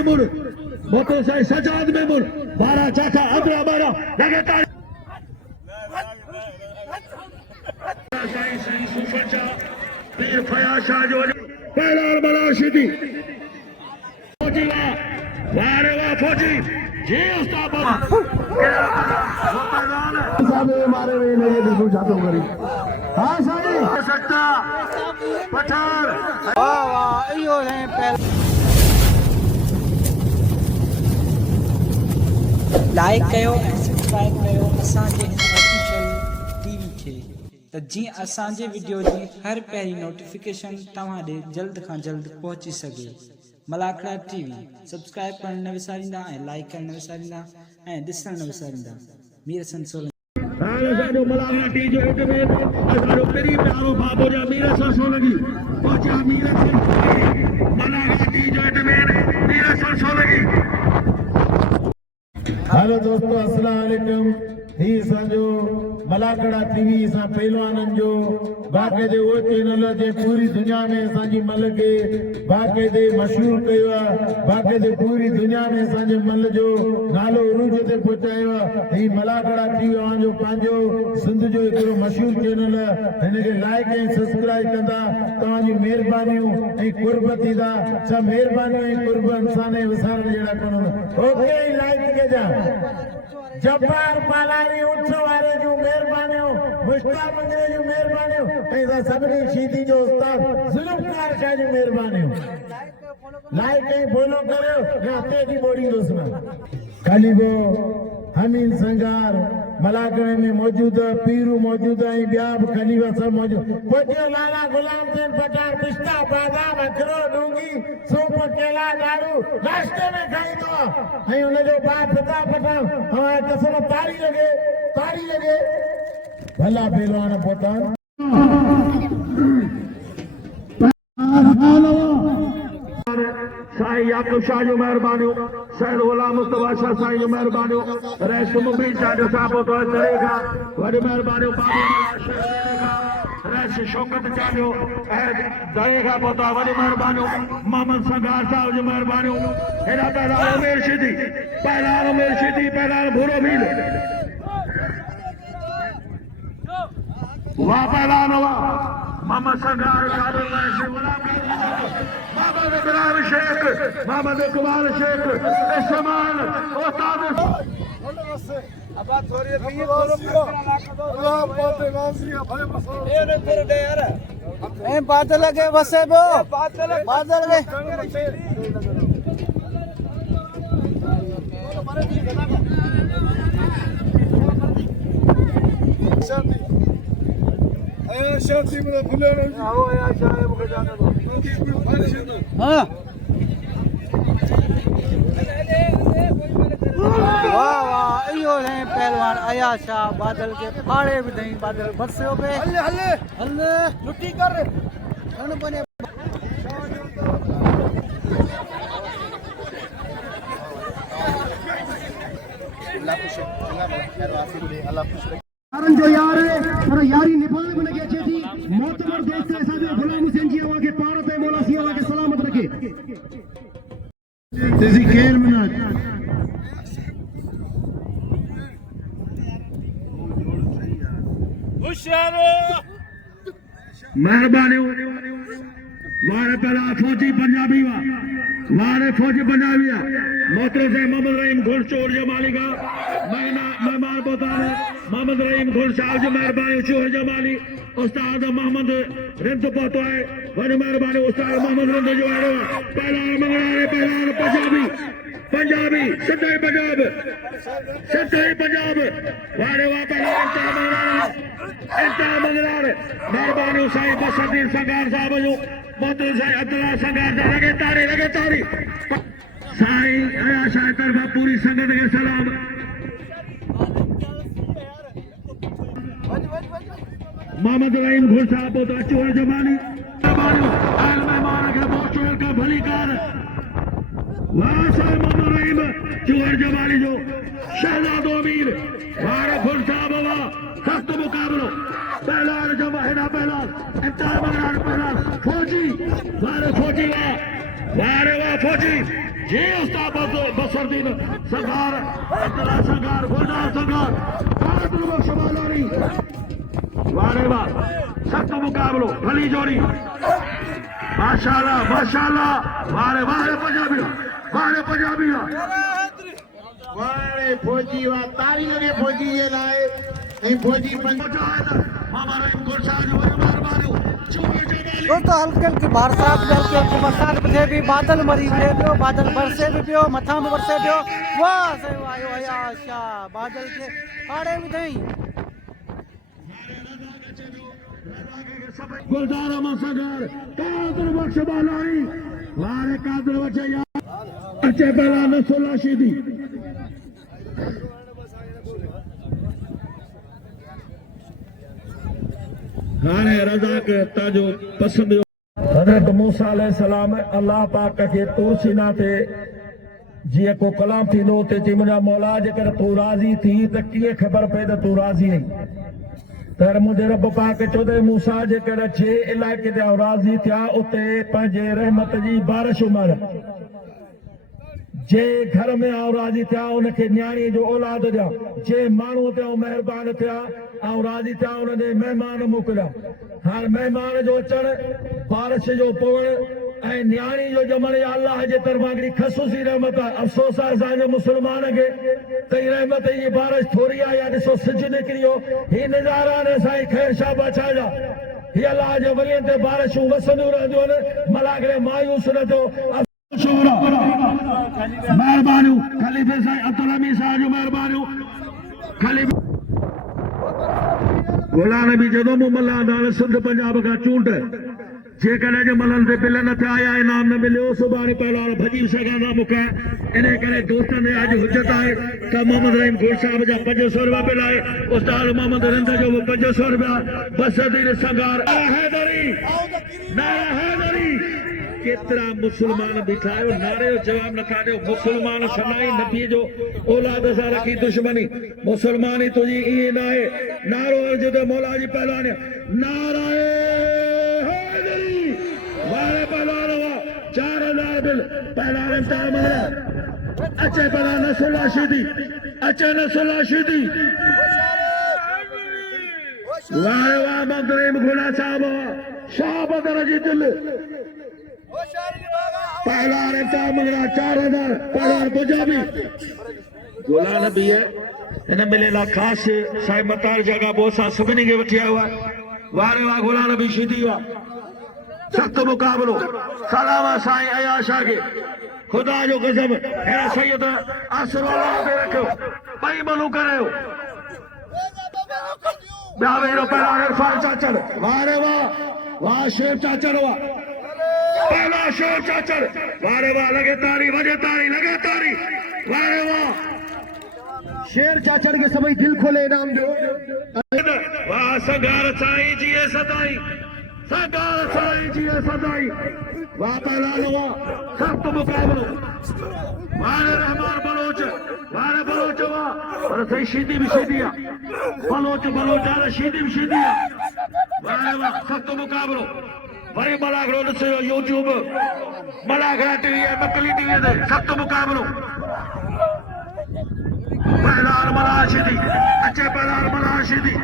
मेमूर मोतो साईं सजाद मेमूर 12 चाचा अबरा 12 लगातार साईं सुफचा पीर फयाज शाह जो पहला बड़ा शिदी फौजी वारे वा फौजी जी उस्ताद साहब मारे में नहीं बिल्कुल जातो करी हां साईं सकता पठान वाह वाह इहो है पहला लाइक कयो ऐं सब्सक्राइब कयो असांजे ऑफिशियल टीवी खे त जीअं असांजे वीडियो जी हर पहिरीं नोटिफिकेशन तव्हां ॾे जल्द खां जल्द पहुची सघे। मलाखड़ा टीवी सब्सक्राइब करण न विसारींदा ऐं लाइक करण न विसारींदा ऐं ॾिसण न विसारींदा। मीर संसोल असांजो मलाखड़ा टी जो हिट में असांजो पहिरीं प्यारो बाबो जा मीर संसोलगी पहुचा मीर संसोलगी मलाखड़ा टी जो हिट में मीर संसोलगी। हेलो दोस्तों अस्सलाम वालेकुम ही असांजो मलाखड़ा टीवी सां पहलवाननि जो बाक़ाइदे उहो चैनल जे पूरी दुनिया में असांजी मल खे बाक़ाइदे मशहूर कयो आहे बाक़ाइदे पूरी दुनिया में असांजे मल जो नालो उरूज ते पहुचायो आहे। ही मलाखड़ा टीवी जो पंहिंजो सिंध जो हिकिड़ो मशहूर चैनल आहे हिनखे लाइक ऐं सब्सक्राइब कंदा तव्हांजी महिरबानियूं ऐं कुर्ब थींदा सभु महिरबानियूं ऐं कुर्ब इंसान विसारण जहिड़ा कोन ओके लाइक कजा जब्बार पालारी उठ वारे जो मेहरबानियों मुश्ताक मंगरे जो मेहरबानियों ऐसा सभी शीदी जो उस्ताद जुल्फकार शाह जो मेहरबानियों लाइक ऐं फॉलो करो या तेजी बोड़ी दोस्ना खाली वो हमीन संगार मलाखड़े में मौजूद पीरू मौजूद है बिया खलीफा सब मौजूद पोटियो लाला गुलाम दिन पटार पिस्ता बादाम अखरो डूंगी सूप केला दारू नाश्ते में खाई दो है उन जो बाप पिता पटा हमारे कसम तारी लगे भला पहलवान पोता साईं याकूब शाह जो मेहरबानियों सैयद गुलाम मुस्तफा शाह साईं जो मेहरबानियों रईस मुबीन शाह जो साहब तो चलेगा वडी मेहरबानियों बाबू रईस शौकत शाह जो दरेगा पोता वडी मेहरबानियों मोहम्मद संगार साहब जो मेहरबानियों हेरा पहला उमेर शिदी पहला भूरो भील वाह पहला नवा मोहम्मद संगार मोहम्मद इब्राहिम शेख मोहम्मद इकबाल शेख इस्माइल उस्ताद अब थोड़ी ये अल्लाह पाक नासिया भले मसलो ए ने फिर दे यार ए बादल के बसे बो बादल के शादी में भूले नहीं आओ यार चाहे मुझे जाने दो हां वाह वाह इहो है पहलवान अया शाह बादल के फाड़े भी नहीं बादल बरसे पे हल्ले लुटी कर कौन बने जो यार है और यारी निभाने में लगे अच्छी थी मोतबर दोस्त ऐसा जो गुलाम हुसैन जी आवा के पार पे मौला सी आवा के सलामत रखे तेजी खेल में होशियार मेहरबानी वारे पहला फौजी पंजाबी वारे फौजी पंजाबी मोहतरम से मोहम्मद रहीम घुड़चोर जमाली का मेहमान बता मोहम्मद रहीम घुड़ साहब जो मेहरबानी चोर जमाली उस्ताद मोहम्मद रिंद पहुंचो है वही मेहरबानी उस्ताद मोहम्मद रिंद जो है पहला मंगला पहला पंजाबी सिद्धाई पंजाब वारे वाह पहला इंतहा मंगलार मेहरबानी साईं बसरुद्दीन संगार साहब जो मोहतरम साईं अब्दुल्ला संगार साहब लगे तारी साईं अया शाह तरफा पूरी संगत के सलाम मोहम्मद रहीम घुड़ साहब तो चोर जमानी मेहमान के मोशोर का भली कार वहां से मोहम्मद रहीम चोर जमानी जो शहजाद अमीर वारे घुड़ साहब वाह सख्त मुकाबलो पहला जमा है ना पहला इंतहा मंगलार पहला फौजी वारे वाह फौजी जे उस्ताद बसरुद्दीन सरकार, अब्दुल्ला सरकार, गुलजार सरकार, कादर बख्श बालानी। वारे वाह, सख्त मुकाबलो, भली जोड़ी, माशाल्लाह माशाल्लाह। वारे वारे पंजाबी, वारे पंजाबी, वारे फौजी वा तारी लगे फौजी ये लाए नहीं फौजी पंजाब हमारा इनको साजो मारो चूहे जमाली। दोस्तों हल्के हल्के बरसात हल्की बरसात बजे भी बादल मरी पिए पियो, बादल बरसे भी पियो, मथा में बरसे पियो। वाह से आयो आया शाह बादल के पाड़े भी थई। गुलजार मसगर कादर बख्श बालानी। वारे कादर बख्श या अच्छे पहला नसुल्ला शीदी। हाने रज़ाक ताजो पसंद हज़रत मूसा अलैहिस्सलाम अल्लाह पाक के तूर सीना ते जिए को कलाम थींदो ते चई मुंहिंजा मौला जेकर तू राज़ी थी त कीअं ख़बर पए त तू राज़ी आहीं। तर मुंहिंजे रब पाक चौधरी मूसा जेकर जे इलाइक़े ते राज़ी थिया उते पंहिंजे रहमत जी बारिश उमर जे घर में राज़ी थिया उनखे न्याणी जो औलाद ॾिया। जे माण्हू ते महिरबान थिया राज़ी थिया उन्हनि महिमान मोकिलिया। हाणे महिमान जो अचणु, बारिश जो पवणु ऐं न्याणी जो ॼमण या अलाह जे तरफ़ां हिकिड़ी ख़सूसी रहमत आहे। अफ़सोस आहे असांजे मुस्लमान खे त हीअ रहमत जी बारिश थोरी आहे या ॾिसो सिज निकिरी वियो। हीअ नज़ारा आहिनि असांजी ख़ैर शाबा छा जा। हीअ अलाह जे वलियनि ते बारिशूं वसंदियूं रहंदियूं आहिनि। मलाक मायूस न थियो। महिरबानियूं खलीफ़े साईं अब्दुल हमीद साहब जो महिरबानियूं खलीफ़े गुलाम नबी जदों मूं मल्ला नाले सिंध पंजाब खां चूंड जेकॾहिं जे मलनि ते बिल न थिया या इनाम न मिलियो सुभाणे पहिरियों भॼी सघंदा मूंखे। इन करे दोस्तनि खे अॼु हुजत आहे त मोहम्मद रहीम गुल साहब जा 500 रुपया बिल आहे। उस्ताद मोहम्मद रिंद जो बि 500 रुपया। बसरुद्दीन संगार हैदरी नारा हैदरी। केतिरा मुस्लमान बीठा आहियो नारे जो जवाब नथा ॾियो। मुस्लमान सनाई नबीअ जो औलाद सां रखी दुश्मनी। मुस्लमानी तुंहिंजी ईअं न आहे। नारो अर्ज ते मौला जी पहलवानी नारा वारे पहलवान हुआ 4000 बिल पहलवान इम्तिहान मिला। अचे पहला नसुल्ला शीदी, अचे नसुल्ला शीदी। वारे वाह मगरीब गुला साहब शाह बदर जी दिल पहलवान इम्तिहान मिला 4000 पहलवान पंजाबी गोला नबी है। इन मिलेला खास साईं मतार जगह बोसा सभिनी खे वठी आयो आहे। वारे वाह गोला नबी शीदी हुआ। सख्त मुकाबलो सलाम साईं अयाशा के खुदा जो कसम है सैयद असरल्लाह पे रखो भाई मलू करियो। ॿिया भेरो पहिला इरफान चाचर। वारे वाह वाह शेर चाचर हुआ। पहला शेर चाचर। वारे वाह लगे तारी वजे तारी लगे तारी। वारे वाह शेर चाचर के सभई दिल खोले इनाम जो। वाह संगार साईं जी सदाई सरकार साईं जी सदाई। वाह पहलवान हुआ। सख्त मुकाबलो वारे रहमान बलोच वारे बलोच हुआ पर सही शीदी भी शीदी है। बलोच बलोच शीदी भी शीदी है। वारे वाह सख्त मुकाबलो वरी मलागरो ॾिसो यूट्यूब मलागरा टीवी मकली टीवी ते सख्त मुकाबलो पहलवान मलार शीदी। अचे पहलवान मलार शीदी।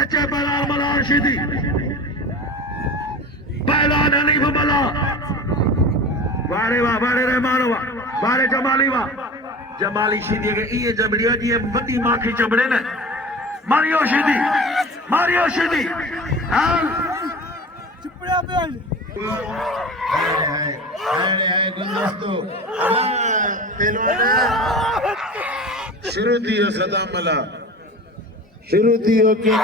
अचे पहलवान मलार शीदी। पहलवान हनीफ मला। वारे वाह वारे रहमान हुआ। वारे जमाली वाह जमाली शीदी के इए जबड़िया जी वडी माखी चबड़े न मारियो शीदी मारियो शीदी। हां चुपड़ा बेल हाय गुलदस्तो पहलवान शुरू थियो सदा मला शुरू थियो के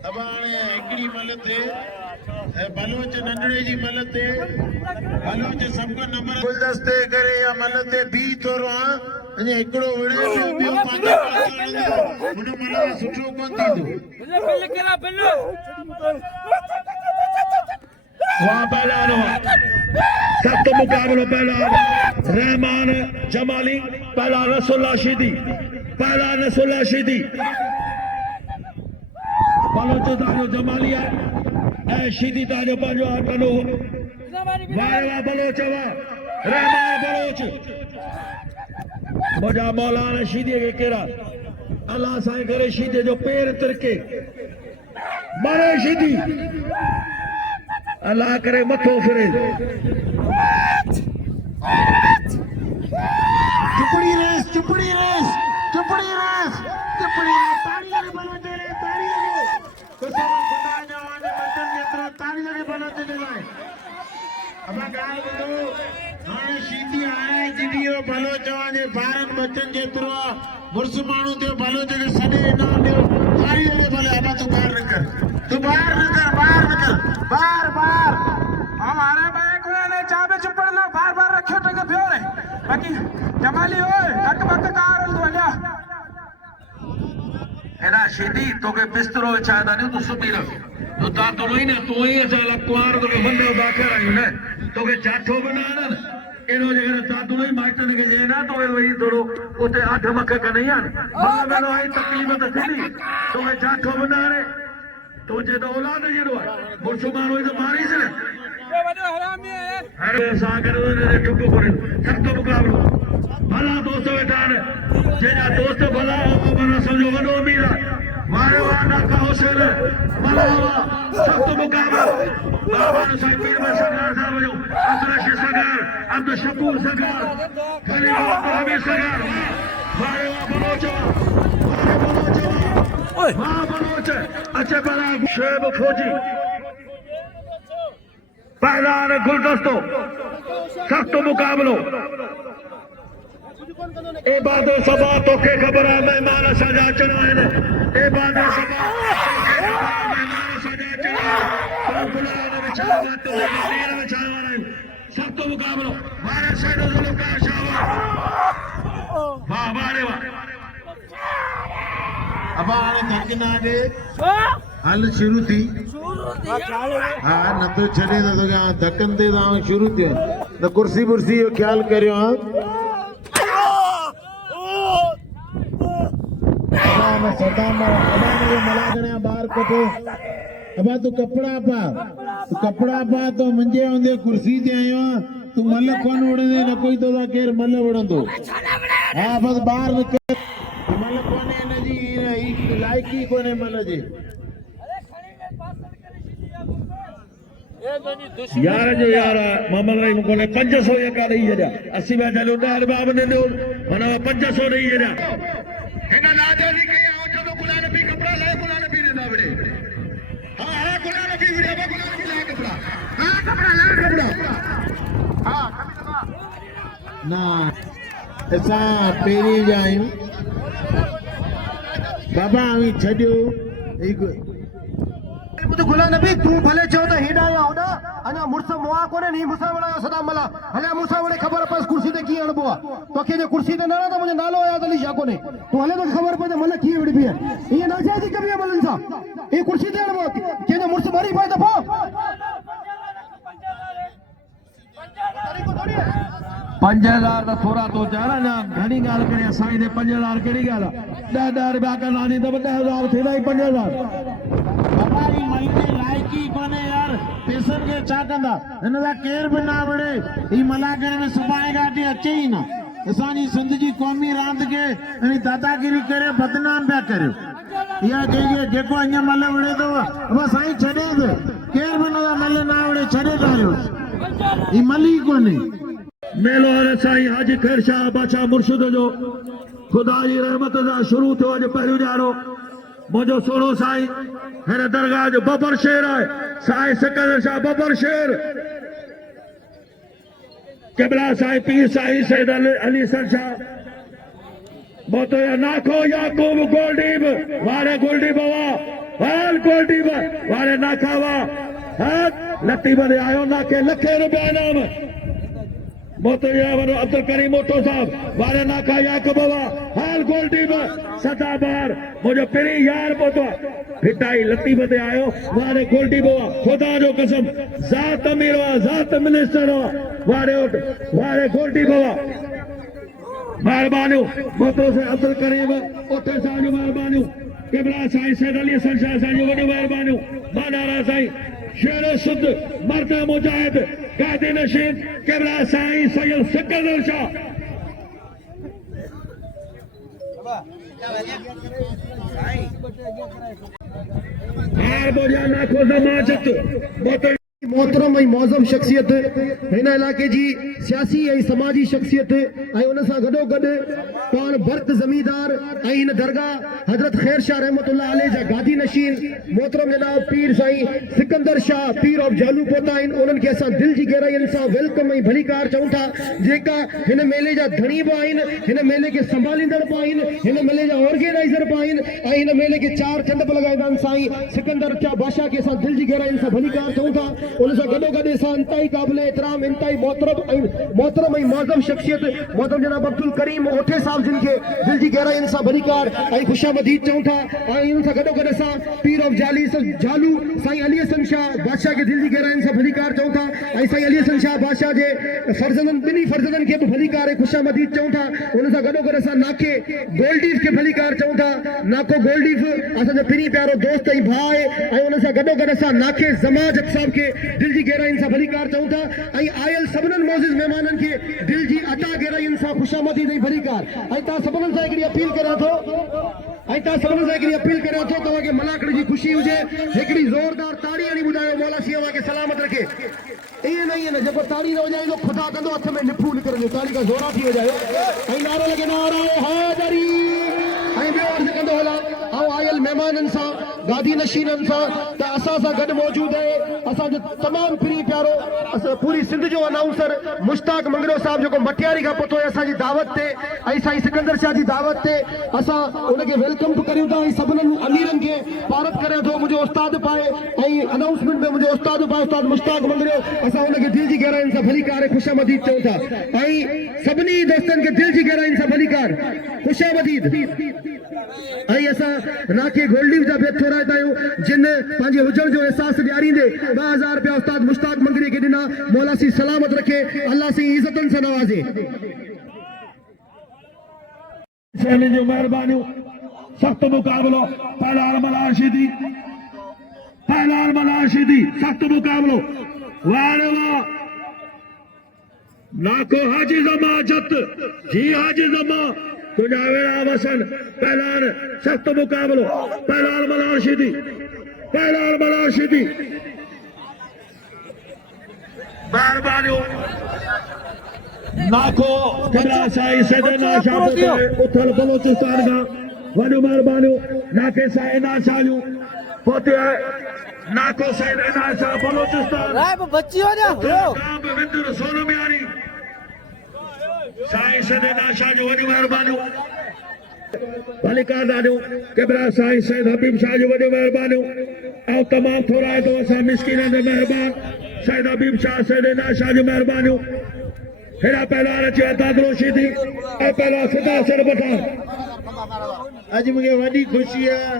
दबाणे हिकिड़ी मल ते बलोच नंढड़े जी मल ते बलोच सबको नंबर गुलदस्ते करे या मल ते बी थोरो हां अने हिकिड़ो विड़े ॿियो पंहिंजो हुन मल सुठो कोन थींदो। बिल करा बिल वाह पहलवान सख्त मुकाबलो पहलवान रहमान जमाली पहलवान रसुल्ला शीदी पहलवान रसुल्ला शीदी। बलोच ताजो जमाली है शीदी ताजो पंहिंजो कंदो वाह बलोच रहमान बलोच मुझा मौलाना शीदे के केड़ा अल्लाह साईं करे शीदे जो पैर तिरके मारे शीदी अल्लाह करे मथो फिरे चुपड़ी रेस ताड़ी लगे बनाते रहे ताड़ी लगे तो सब खुदा जवाने बचन जेतरो ताड़ी लगे बनाते लाए अब गाल दो हाणे शीदी आए जिडियो भलो जवाने भारत बचन जेतरो मुर्स मानू दे भलो जगे सने ना दे ताड़ी लगे भले अब तू बाहर निकल बार हमारे भाई को ने चाबे चुपड़ लो बार रखियो टके पियो रे बाकी जमाली ओए टक बक कार दुनिया एना शीदी तो के बिस्तरो चाहदा नहीं तू सुबी रह तो ता तो नहीं ना तू ही चला कुआर तो के बंदे बाकर आयो ने तो के चाठो बनाना एनो जगह ता तो नहीं मास्टर ने के जे ना तो वही थोड़ो ओते आठ मक का नहीं आने मगर मेलो आई तकलीफ तो थी तो के चाठो बनाने तो जे तो औलाद जेड़ो मुर्सो मारो तो मारी से ए वडो हरामी है अरे सागर ने चुप करे सब तो मुकाबलो भला दोस्त बेटा ने जेना दोस्त भला हो बना समझो वडो उम्मीद मारे वाला का हौसल भला सब तो मुकाबलो बाबा ने साईं पीर में सरदार साहब जो अब्दुल रशीद सरकार अब्दुल शकूर सरकार खलील हमीद सरकार मारे वा बलोचो हाँ बलोच अच्छे बड़ा शेब फौजी पहलान गुलदस्तो सख्त मुकाबलो ए बाद सभा तो के खबर है मेहमान सजा चढ़ाए ने ए बाद सभा मेहमान सजा चढ़ाए बुलाने विचार बात तो तेरा विचार वाला सख्त मुकाबलो मारे सैयद जुल्फकार शाह वाह मारे वाह अब हाणे धक ना दे हल शुरू थी हाँ न तो छॾे न तो क्या धकन ते तां शुरू थियो त कुर्सी बुर्सी जो ख्याल करियो हां अब सरदार ने मलागणिया बाहर कटो अब तू कपड़ा पा तो मुंहिंजे हूंदे कुर्सी ते आयो तू मल कोन उड़ंदे न कोई तो केर मल उड़ंदो हाँ बस बाहर निकल मल कोने न जी लाइकी कोने मल जी यार जो यार मोहम्मद रहीम को ने 500 का नहीं जड़ा 80 में चलो दार बाब ने दो मना 500 नहीं जड़ा हेना नादे नहीं के आओ जो गुलाम नबी कपड़ा लाए गुलाम नबी ने दावड़े हां गुलाम नबी वीडियो में गुलाम नबी लाए कपड़ा हां कपड़ा लाए कपड़ा हां ना ऐसा पेरी जायूं बाबा अभी छड़ियो एक तो गुलाम नबी तू भले चो तो हेडा या होडा अना मुर्स मोआ कोने नहीं मुसा वड़ा सदा मला हले मुसा वड़े खबर पास कुर्सी ते की अणबो तो के जे कुर्सी ते ना तो मुझे नालो याद अली शाह कोने तू हले तो खबर पे मला की वड़ी भी है ये ना जायज कभी मलन सा ये कुर्सी ते अणबो के जे मुर्स मारी पाए दफा 5000 का थोड़ा तो जाना ना घणी गाल करे साईं ने 5000 केड़ी गाल 10,000 रुपया का लानी तो 10,000 थेला ही 5000 हमारी महीने लायकी कोने यार पेशन के चाकंदा इनका केर भी ना बड़े ई मलागण में सुबाए गाटी अचे ही ना असानी सिंध जी कौमी रांद के इन दादागिरी करे बदनाम पिया करियो या कहिए जेको अञा मल वड़े तो अब साईं छॾे दे केर भी ना मल ना वड़े छॾे दायो ई मली कोने मेलो हर साईं हाजी खैर शाह बादशाह मुर्शिद जो खुदा जी रहमत सा शुरू थियो अज पहिरियों ॼाणो मुझो सोनो साईं हिन दरगाह जो बबर शेर है साईं सिकंदर शाह बबर शेर किबला साईं पीर साईं सैयद अली सर शाह मोतो या नाखो याकूब गोल्डीब वारे गोल्डीब वाल गोल्डीब वारे नाखावा हाथ लत्ती बदे आयो नाके लखे रुपया इनाम मोतो या वनो अब्दुल करीम मोटो साहब वारे नाका याकूब हाल गोल्डीब सदा बार मुझे पिरी यार पोतो फिटाई लत्ती बदे आयो वारे गोल्डीब खुदा जो कसम जात अमीर जात मिनिस्टर वारे गोल्डीब मेहरबानियों मोतो से अब्दुल करीम ओटे साहब जो मेहरबानियों किबला साईं सैयद अली सर शाह साईं जो वॾो मेहरबानियों मानारा साईं शेर सुद मर्द मुजाहिद गादी नशीन किबला साईं सैयद सिकंदर शाह हार बोलिया नाखो जमाजत मोहतरम मोहतरम ऐं मौज़म शख्सियत हिन इलाइक़े जी सियासी ऐं समाजी शख्सियत ऐं उन सां गॾोगॾु पाण भर्त ज़मींदार ऐं हिन दरगाह हज़रत ख़ैर शाह रहमतुल्लाह अलैह जा गादी नशीन मोहतरम जनाब पीर साईं सिकंदर शाह पीर ऑफ जालू पहुता आहिनि उन्हनि खे असां दिलि जी गहराईअ सां वेलकम ऐं भलीकार चऊं था जेका हिन मेले जा धणी बि आहिनि हिन मेले खे संभालींदड़ बि आहिनि हिन मेले जा ऑर्गेनाइज़र बि आहिनि ऐं हिन मेले खे 4 चंड बि लॻाईंदा आहिनि साईं सिकंदर शाह बादशाह खे असां दिलि जी गहराईअ सां भलीकार चऊं था उन सां गॾोगॾु असां इंतहाई क़ाबिल एतिराम इंतहाई मोहतरम ऐं मौज़म शख्सियत मोहतरम जनाब अब्दुल करीम ओठे साहब जिन खे दिलि जी गहराईअ सां भलीकार ऐं ख़ुशामदीद चऊं था ऐं इन सां गॾोगॾु असां पीर ऑफ जालू साईं अली हसन शाह बादशाह खे दिलि जी गहराईअ सां भलीकार चऊं था ऐं साईं अली हसन शाह बादशाह जे ॿिन्ही फर्ज़ंदनि खे बि भलीकार ऐं ख़ुशामदीद चऊं था उन सां गॾोगॾु असां नाके गोल्डीफ खे भलीकार चऊं था नाको गोल्डीफ असांजो पिरी प्यारो दोस्त ऐं भाउ आहे ऐं उन सां गॾोगॾु असां नाके जमाजत साहब खे दिलि जी गहराईअ सां भलीकार चऊं था ऐं आयल सभिनीनि मोज़िज़ महिमाननि खे दिलि जी अता गहराईअ सां ख़ुशामदीद ऐं भलीकार ऐं तव्हां सभिनीनि सां हिकिड़ी अपील करियां थो तव्हांखे मलाकड़ जी ख़ुशी हुजे हिकिड़ी ज़ोरदार ताड़ी हणी ॿुधायो मौला सीअ खे सलामत रखे ईअं न जेको ताड़ी न वॼाईंदो ख़ुदा कंदो हथ में निफू निकिरंदो ताड़ी खां ज़ोरा थी वॼायो ऐं नारो लॻे नारो हैदरी ऐं ॿियो अर्ज़ु कंदो हलां ऐं आयल महिमाननि सां गादी नशीननि सां त असां सां गॾु मौजूदु आहे असांजो तमामु प्री प्यारो असां पूरी सिंध जो अनाउंसर मुश्ताक मंगरो साहब जेको मटियारी खां पतो आहे असांजी दावत ते ऐं साईं सिकंदर शाह जी दावत ते असां उनखे वेलकम बि करियूं था ऐं सभिनीनि अमीरनि खे पारत करियां थो मुंहिंजो उस्ताद पाए ऐं अनाउंसमेंट में मुंहिंजो उस्ताद पाए उस्ताद मुश्ताक मंगरो असां उनखे दिलि जी गहराईअ सां भलीकार ऐं ख़ुशामदीद चऊं था ऐं सभिनी दोस्तनि खे दिलि जी गहराईअ सां भलीकार ख़ुशामदीद ऐं असां नाके गोल्डीफ जा बि थोराईंदा आहियूं जिन पंहिंजे हुजण जो अहसासु ॾियारींदे 2000 रुपया उस्ताद मुश्ताक मंगरी खे ॾिना मौला सी सलामत रखे अल्लाह सी इज़तनि सां नवाज़े जो मेहरबानियूं सख्त मुकाबलो पहलान मलाशिदी सख्त मुकाबलो वाह वाह नाको हाजी जमाजत जी हाजी जमा तुझा वेड़ा वसन पहलान सख्त मुकाबलो पहलान मलाशिदी मेहरबानियों नाको किबला साईं सदना शाह उथल बलोचिस्तान का वॾो मेहरबानियूं नाके साईं ना शालियूं पोते नाको साईं ना शाह बलोचिस्तान बच्ची हो जा काम विंदर सोनो मियानी साईं सदना शाह जो वॾी मेहरबानियूं भलीकार दानियूं किबला साईं सैयद हबीब शाह जो वॾी मेहरबानियूं ऐं तमामु थोरा तो असां मिस्किननि जो महिरबान सैयद हबीब शाह सैयदना शाह जो मेहरबानियूं हेरा पहलवान अची तादरोशी थी ऐं पहला फिदा सर पठान अॼु मूंखे वॾी ख़ुशी आहे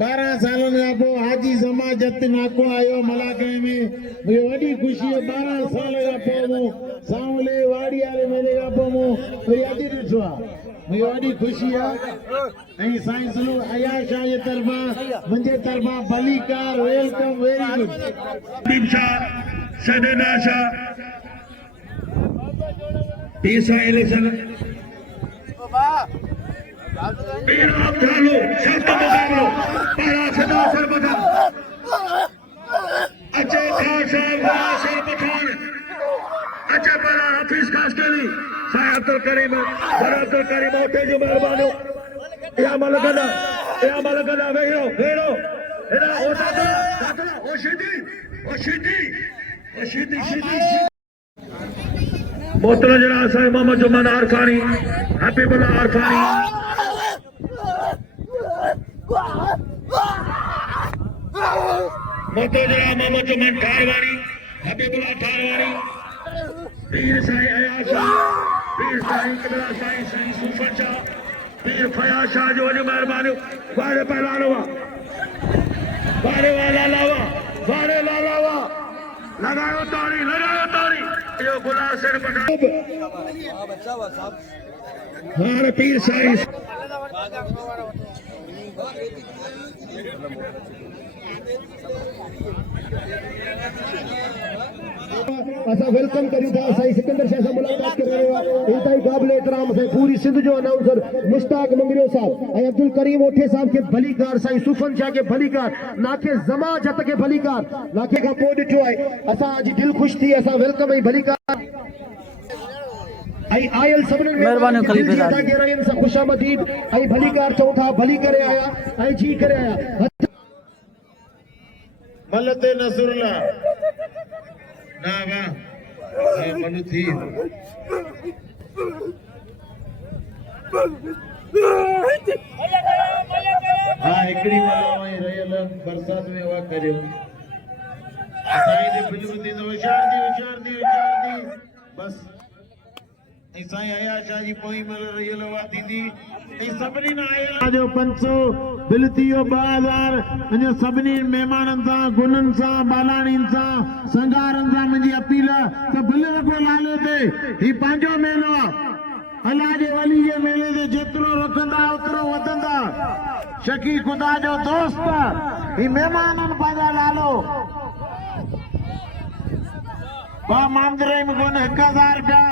12 सालनि खां पोइ हाजी जमाजत नाको आयो मलाके में मूंखे वॾी ख़ुशी आहे 12 साल खां पोइ मूं सांवले वाड़ी वारे मेले खां पोइ मूं वरी अॼु ॾिठो आहे मूंखे वॾी ख़ुशी आहे ऐं साईं सलू अयाज शाह जे तरफ़ां मुंहिंजे तरफ़ां भलीकार welcome very good Habib Shah Syedna Shah Isa election Pir of जालू सख्त मुकाबलो पहला सदा सर पठान अच्छे खान साहब सर पठान अच्छे पहला हाफिज कास्केली साईं अब्दुल करीम ओटे जो मेहरबानियों या मलकना वेरो एड़ा ओशिदी मोहतरम जनाब साईं मोहम्मद जुमान आरफानी हबीबुल्लाह आरफानी मोहतरम जनाब मोहम्मद जुमान ठारवानी हबीबुल्लाह ठारवानी पीर साईं अयाज शाह पीर साईं किबला साईं साईं सुफर शाह पीर फयाज शाह जो वॾी महिरबानियूं वारे पहलवान वारे लालावा लगायो ताड़ी यो गुलाब सिर पठान हार पीर साईं असां वेलकम करूं था साईं सिकंदर शाह सां मुलाक़ात करे रहियो आहे इंतहाई क़ाबिल एहतराम असां पूरी सिंध जो अनाउंसर मुश्ताक मंगरियो साहब ऐं अब्दुल करीम ओठे साहब खे भलीकार साईं सुफन शाह खे भलीकार नाखे ज़मा जत खे भलीकार नाखे खां पोइ ॾिठो आहे असां अॼु दिलि ख़ुशि थी असां वेलकम ऐं भलीकार ऐं आयल सभिनी महिरबानी ख़लीफ़े साहब के रहियनि सां ख़ुशामदीद ऐं भलीकार चऊं था भली करे आया ऐं जी करे आया मलते नसरुल्ला ना वाह मनु थी हाँ हिकड़ी malo ऐं रहियल बरसात में वा करियो साईं दे बिल्कुल दी होशियार दी बस ऐं साईं आया शाह जी पोई मल रहियल वा थींदी ऐं सभिनी न आया जो 500 बिल थी वियो 2000 अञा सभिनी महिमाननि सां गुलनि सां बालाणियुनि सां संगारनि सां मुंहिंजी अपील त बिल रखो लाले ते ही पंहिंजो मेलो आहे अल्लाह जे वली जे मेले ते जेतिरो रखंदा ओतिरो वधंदा शकी खुदा जो दोस्त ही महिमाननि पंहिंजा लालो बा मामदरे में गुन 1000 रुपया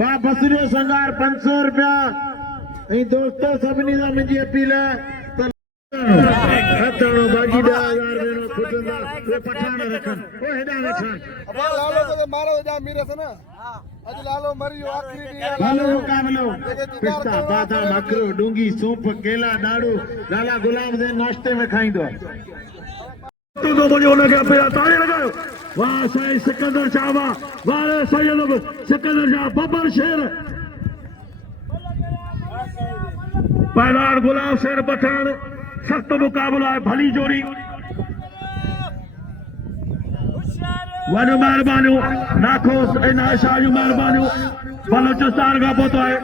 बा बसरियो संगार 500 रुपया ऐं दोस्त सभिनी सां मुंहिंजी अपील त हथणो बाजी 10,000 भेणो खुटंदा उहे पठाण रखनि उहे हेॾा वठनि लालो तो मारो जा मीरे से ना अज लालो मरियो आखिरी डी भालो मुकाबलो पिस्ता बादाम अखरो डूंगी सूप केला ॾाढ़ू लाला गुलाम दे नाश्ते में खाईंदो तो मुझे उन्हें क्या पिया ताली लगायो वाह साईं सिकंदर शाह वाह रे सैयद सिकंदर शाह बब्बर शेर पहलवान गुलाम शेर पठान सख्त मुकाबला है भली जोड़ी वन महिरबानियूं नाखोस ऐं नाशा जूं महिरबानियूं बलोचिस्तान खां पहुतो आहे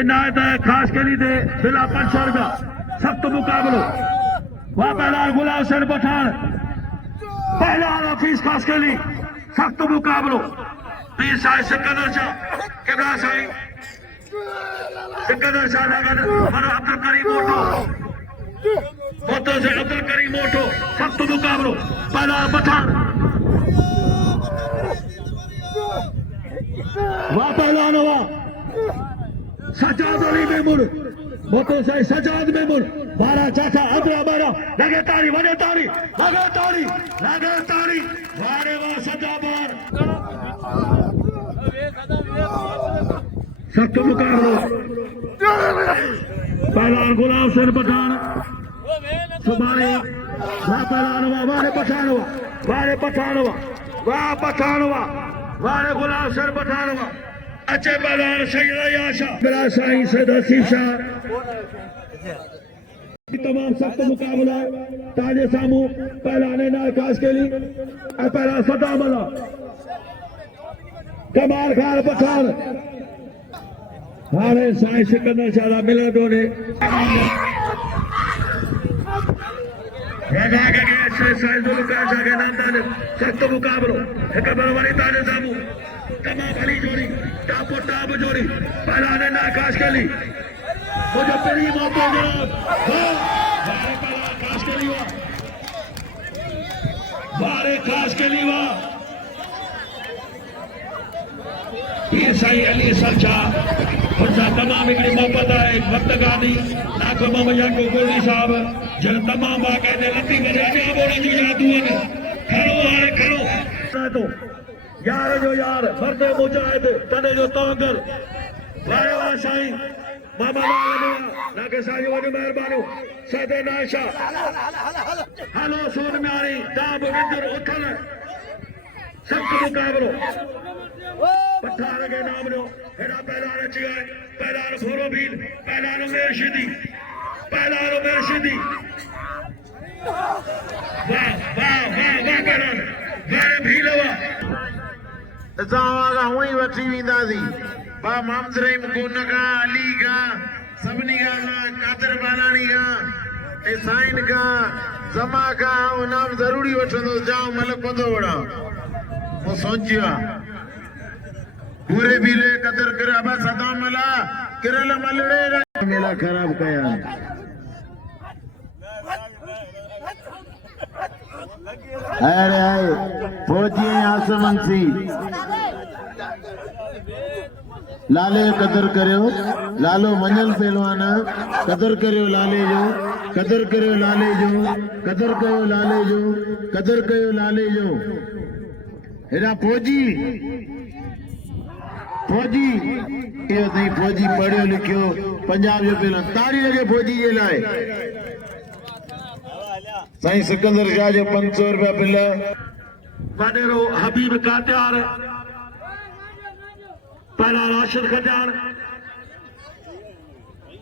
इनायत ख़ासि करी ते बिला 500 रुपया सख्त मुकाबलो वाह पहलवान गुलाम शेर पठान पहलवान हफीज खास के लिए सख्त मुकाबलो पीर साईं सिकंदर शाह केड़ा साईं सिकंदर शाह नगर और अब्दुल करीम मोटो से अब्दुल करीम मोटो सख्त मुकाबलो पहलवान पठान वाह पहलवान वाह सजाद अली मेमुन मोटो साईं सजाद मेमुन 12 चाचा अबरा 12 लगे तारी वने तारी वारे वाह सजा बार सख्त मुकाबलो पहलवान गुलाम शेर पठान सुभाणे वाह पहलवान वारे पठान वारे गुलाम शेर पठान अच्छे पहलवान सैयद आशा मेरा साईं सैयद हसीब शाह तमाम सख्त मुकाबला ताजे सामू पहलाने नाकाश के लिए पहला सदामला कमाल खान पठान हारे साईं सिकंदर शाह मिले दोने सख्त मुकाबलो एक बराबरी ताजे सामू तमाम भली जोड़ी टाप जोड़ी पहलाने नाकाश के लिए मुझे पहली मौका बारे खास के लिए ये सही अली सरचा फरसा तमाम हिकड़ी मोहब्बत है वक्त गांधी नाको मोहम्मद याकूब गोल्डी साहब जन तमाम बाकायदे लती करे अजा बोले जी यादू ने खड़ो हारे खड़ो तो यार जो यार मर्दे मुजाहिद तने जो तवक्कल वारे वाह साईं मामा नाके साईं वॾी महिरबानी सदे नाशा हलो सोन म्यारी दाब विंदर उथल सख्त मुकाबलो पठान के नाम लो हेड़ा पहलवान अची गए पहलवान भोरो भील पहलवान मेरशिदी वाह पहलवान वारे भील असां वागा हुई वठी वेंदासीं बा मामदरे गुन का अली का सभिनी का कादर बालाणी का ऐं साइन का जमा का इनाम ज़रूरी वठंदो जाम मल पवंदो वड़ा मूं सोचियो आहे पूरे भीले कदर करे अब सदा मला किरल मलड़े मेला खराब कया अरे आए फौजी आसमान सी लाले कदर करियो लालो मंजल पहलवान कदर करियो लाले जो कदर करियो लाले जो कदर करियो लाले जो कदर करियो लाले जो हेरा फौजी फौजी इहो अथई फौजी पढ़ियो लिखियो पंजाब जो पहलवान ताड़ी लगे फौजी जे लाइ साईं सिकंदर शाह जो 500 रुपया बिल वडेरो हबीब कात्यार पहला राशिद खजान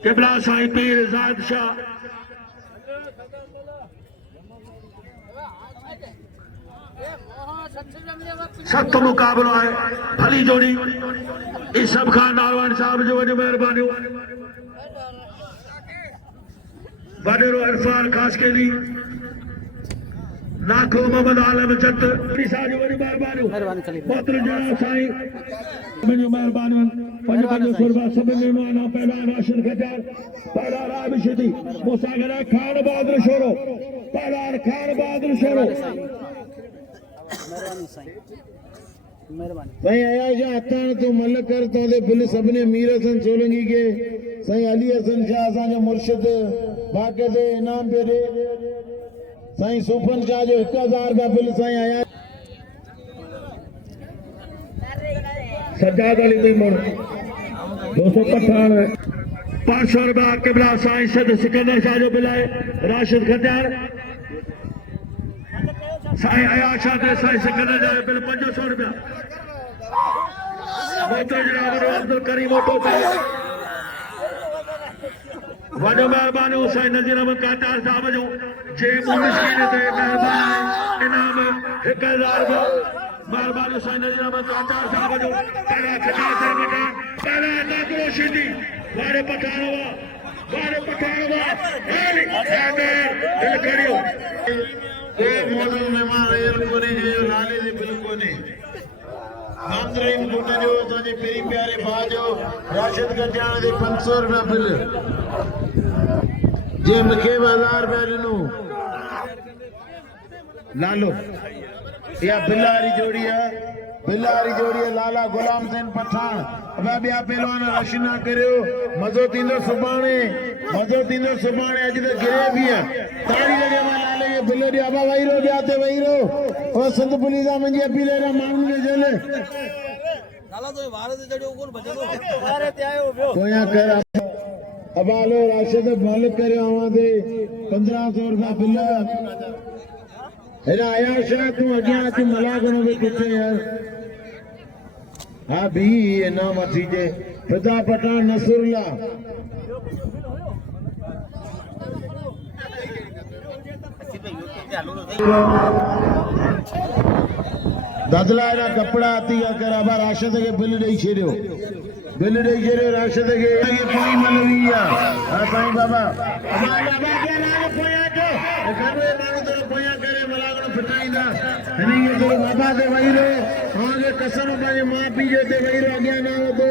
किबला साईं पीर ज़ाहिद शाह सख्त मुकाबलो है भली जोड़ी इसब खान नारवान साहब जो वॾी महिरबानी वडेरो इरफान खास के लिए नाखो मोहम्मद आलम जत साहब जो वॾी महिरबानी मोहतरम जनाब साईं मुझे मेहरबानी पंज पंज सुरबा सब मेहमान पहला राशिद खजार पहला राम शिदी मुसागर खान बहादुर शोरो पहला खान बहादुर शोरो साईं आया जा अतान तो मलक कर तो दे बिल सबने मीर हसन सोलंगी के साईं अली हसन शाह असा जो मुर्शिद बाके दे इनाम पे दे साईं सुफन शाह जो 1000 का बिल साईं आया सज्जाद अली मीमन 295 500 रुपया किबला साईं सद सिकंदर शाह जो बिल है राशिद खजार साईं अयाशा दे साईं सिकंदर जा बिल 500 रुपया मोहतरम जनाब अब्दुल करीम ओटो वॾो महिरबानी साईं नज़ीर अहमद कातार साहब जो जे मुश्किल ते महिरबानी इनाम 1000 रुपया मेहरबानी साईं नज़ीर अहमद कातार साहब जो पहला खजार से बटा पहला नागरो शिदी वारे पठानवा हाली दिल करियो ए मॉडल मेहमान एयर कोने जो लाले दे बिल कोने नामदरीन गुट जो असांजे पेरी प्यारे भाउ जो राशिद गजान दे 500 रुपया बिल जे मूंखे 1000 रुपया ॾिनो लालो या बिलारी जोड़ी है लाला गुलाम हुसैन पठान अब ॿिया पहलवान रश न करियो मज़ो थींदो सुभाणे अॼु त गिरे बि आहे ताड़ी लॻे मां लाले खे बिल ॾियो अबा वही रहो ॿिया ते वही रहो ओ सिंध पुलिस आहे मुंहिंजी अपील आहे माण्हुनि खे जेल पोयां कर अबा लो राशिद मालिक करियो आवां ते 1500 रुपया बिल हेरा आया शाह तू अॻियां अची मलागणो बि किथे यार हाँ भी ये नाम अथीजे फिदा पठान नसरुल्ला दादला ना कपड़ा आती कर अब राशिद के बिल ॾेई छॾियो राशिद के कोई मलवी आहे हां साईं बाबा बाबा के नाम पोया जो घणे माण्हू तो पोया करे मलागणो फिटाईंदा हिन ये तो बाबा ते वही रहो हां के कसम पंहिंजे मां पीउ जे ते वही रहो अॻियां न वधो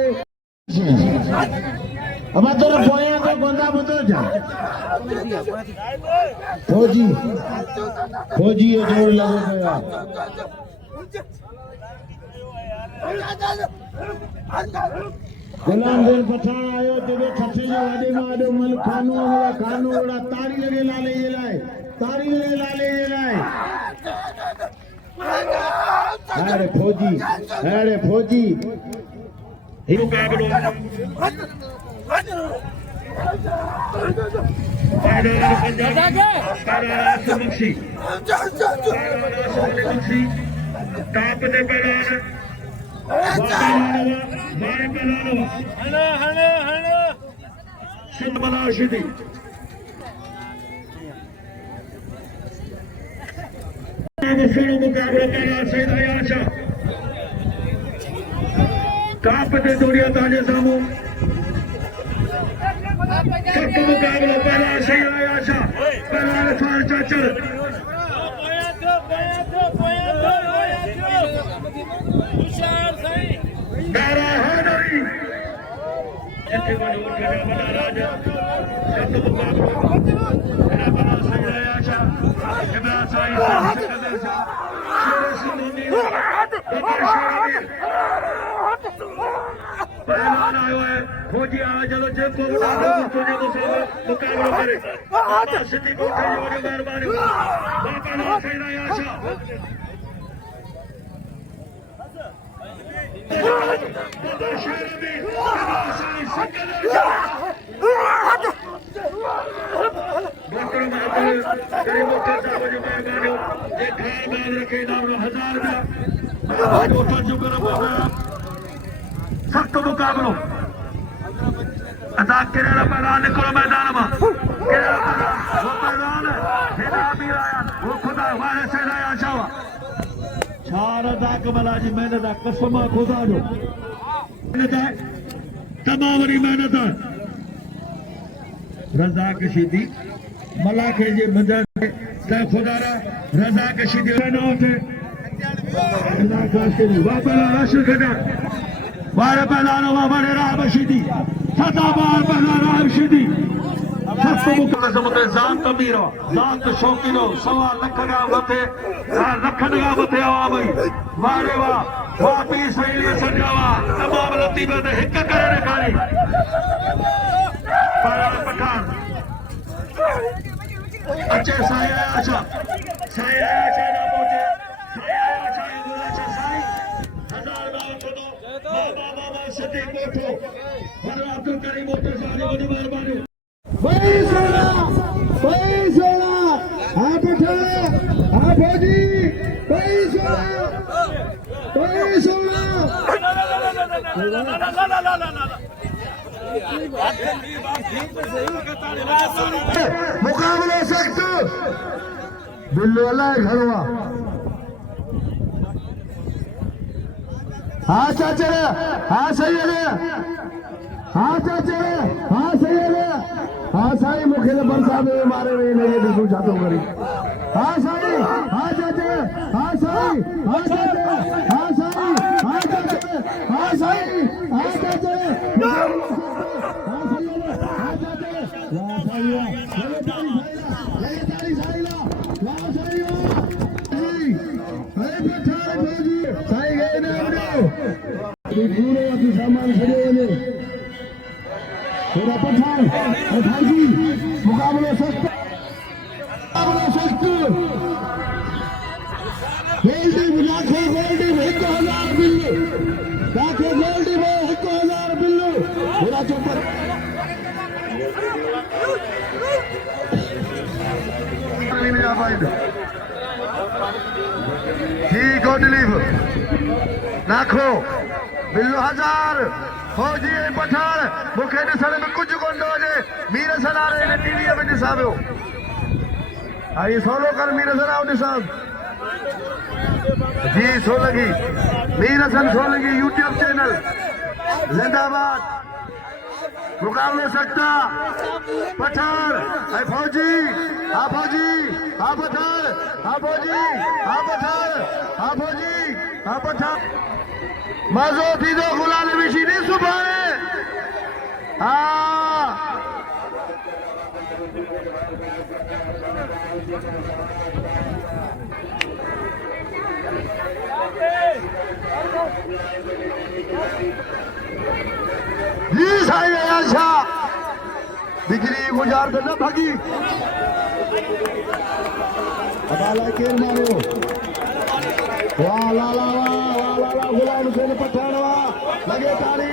अब तो पोया तो बंदा बंदो जा फौजी ये जोर लगे गया गुलाम दिन पठान आयो तेरे छठे जो वाडे में आडो मल खानू वाला तारी लगे लाले जे लाए अरे फौजी हिरो काबलो टाप दे पहलवान सिंध मलाशिदी मुकाबला पहला सईद अयाशा टाप दे दूरिया ताजे सामू सख्त मुकाबला पहला सईद अयाशा पहला इरफान चाचर नारा हादरी जिथे वडो कड़ा बड़ा राजा सख्त मुकाबला बना सईद अयाशा इब्राहिम साईं पहलवान आयो है फौजी आया चलो जेब को उठा दो तुझे मुकाबला करे सिद्धि को उठे जो मेहरबानी बाका ना सही आशा डॉक्टर गरीबों के साहब जो मेहरबानी ये घर में रखे नाम 1000 डॉक्टर जो कर सख्त मुकाबलो अदा केरला मैदान निकलो मैदान में केरला वो मैदान हेदा भी आया वो खुदा वाले से आया शावा चार अदा कमला जी मेहनत कसम खुदा जो मेहनत है तमाम बड़ी मेहनत है रजा कशीदी मला के जे मंदिर से खुदा रजा कशीदी ना उठे रजा कशीदी वापला राशि खड़ा वारे पहलानो वारे राह बशीदी सदा बार पहला राह बशीदी सबको मुकदस मते जान तमीरो जान शौकीनो सवा लख का मते लख का मते आवा भाई वारे वाह पी सही में सजावा तमाम लतीफे ते हिक करे खाली पठान अच्छे साई आशा ना पहुंचे साई आशा गुलाशा साई 1000 बाबा सिद्धि कोठो वरो अब्दुल करीम मोटर सारी वडी मेहरबानी भाई सोना आ बैठा आ भौजी भाई सोना मुकाबला सख्त बिल्लू अल्लाह घरवा हाँ चाचा हाँ सही है हाँ चाचा हाँ सही है हाँ साईं मूंखे त बरसात में मारे वई हिन खे ॾिसूं छा थो करी हाँ साईं हाँ चाचा हाँ साईं हाँ चाचा हाँ साईं हाँ चाचा हाँ साईं हाँ चाचा हाँ सही है हाँ चाचा वाह साईं वाह ताली साईं वाह साईं वाह अरे बैठा भौजी साईं गए न पूरे वक्त सामान छॾे वञे थोड़ा पठान जी मुकाबलो सख्त गोल्डी लाखों गोल्डी 1000 बिल्लू लाखों गोल्डी में 1000 बिल्लू थोड़ा चौपर ही गोडलीव लाखों बिल्लू 1000 फौजी पठान मूंखे ॾिसण में कुझु कोन थो अचे मीर सनारे हिन टीवीअ में ॾिसां पियो आई सोलो कर मीर सनाओ ॾिसां जी सोलंगी मीर हसन सोलंगी यूट्यूब चैनल जिंदाबाद मुकाबलो सख्ता पठान ऐं फौजी हा फौजी हा पठान हा फौजी हा पठान हा फौजी हा पठान मज़ो थींदो गुलाल विशी ॾिस सुभाणे हा जी साईं आशा बिजली गुजार त न भागी अदाला केर मारियो वाह ला ला वाह गुलाम हुसैन पठान वाह लगे ताली